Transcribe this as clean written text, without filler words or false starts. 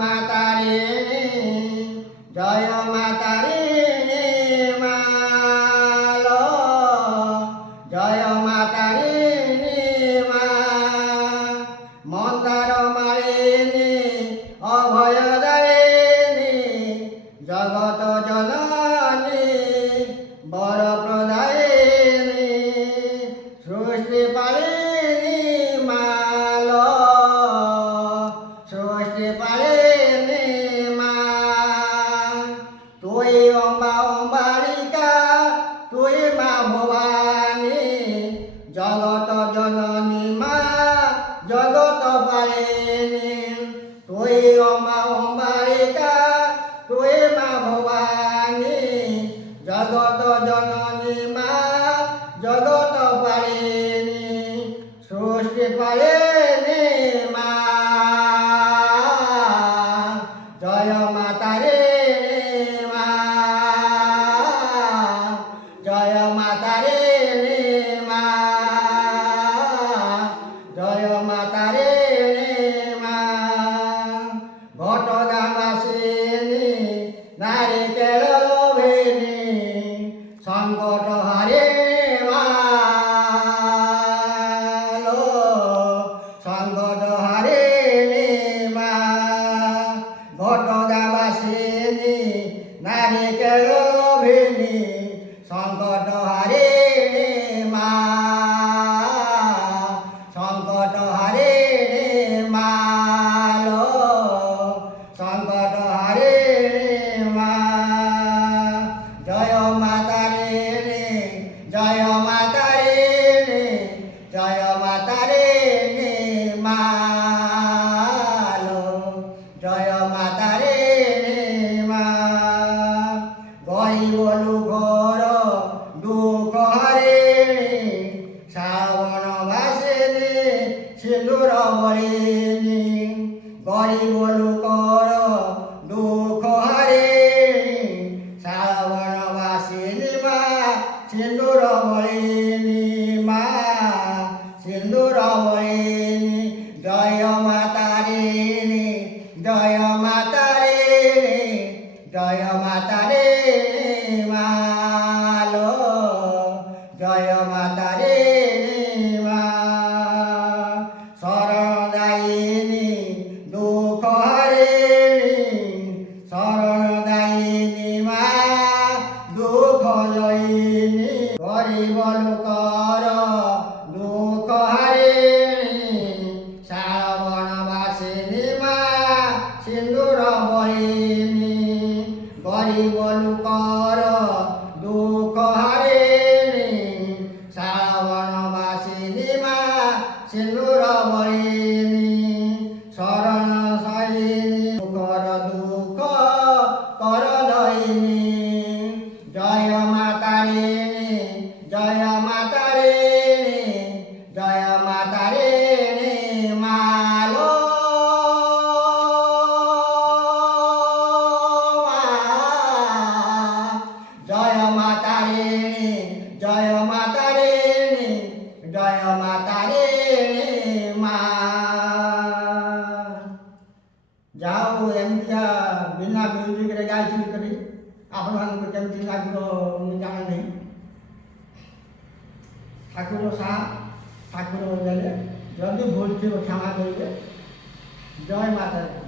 মাতারে জয় মাতারে মালো জয় মাতারে মা মন্দার মালিনী অভয়দায়িনী জগত জননী বর প্রদায়িনী সৃষ্টি পালিনী মালো সৃষ্টি পালিনী মা তুই অম্বা অম্বালিকা তুই মা ভবানী জগত জননী মা জগত পালিনী তুই অম্বা অম্বালিকা তুই মা ভবানী জগত জননী মা জগত পালিনী সৃষ্টি পালিনী মা জয় মাতারে মা জয় মাতারে মা জয় মাতারে মা ঘটগাবাসিনী নারিকেল লোভিনী সংকট হারে মা সংকট হারে মা ঘটগাবাসিনী নারিকেল লোভিনী সংকট হারে মা সংকট হারে মা সংকট হারে মা জয় মাতারে জয় মাতারে জয় মাতারে মা জয় মাতারে মা গরিব লোকর দুঃখ হারে শ্রাবণ মাসে সিঁদুর বলিনি গরিব লোকর দুঃখ হারে শ্রাবণ মাসিনী মা সিঁদুর বলিনি মা সিঁদুর বলিনি জয় মাতারে জয় মাতারে জয় মাতারে মালো জয় মাতারে মা শরণদায়িনী দুঃখ হারিণী শরণদায়িনী মা দুঃখ লয়িনী গরিব লোকর দুঃখ হারিণী শ্রাবণ মাসিনী মা সিঁদুর বলিনি গরিব লোকর দুঃখ হারিণী শ্রাবণ মাসিনী মা সিঁদুর বলিনি শরণ সাইনি কর দুঃখ কর দয়িনী জয় মাতারে জয় মাতারে জয় মাতারে মালো জয় মাতারে জয় মাতারে জয় মাতারে মা ଯାଉ ଏମିତିଆ ବିନା ମ୍ୟୁଜିକ୍ରେ ଗାଇଥିଲି କରି ଆପଣମାନଙ୍କୁ କେମିତି ଲାଗିବ ମୁଁ ଜାଣେ ନାହିଁ ଠାକୁର ସାହା ଠାକୁର ଦେଲେ ଯଦି ଭୁଲ ଥିବ କ୍ଷମା କରିବେ ଜୟ ମାତାରେ।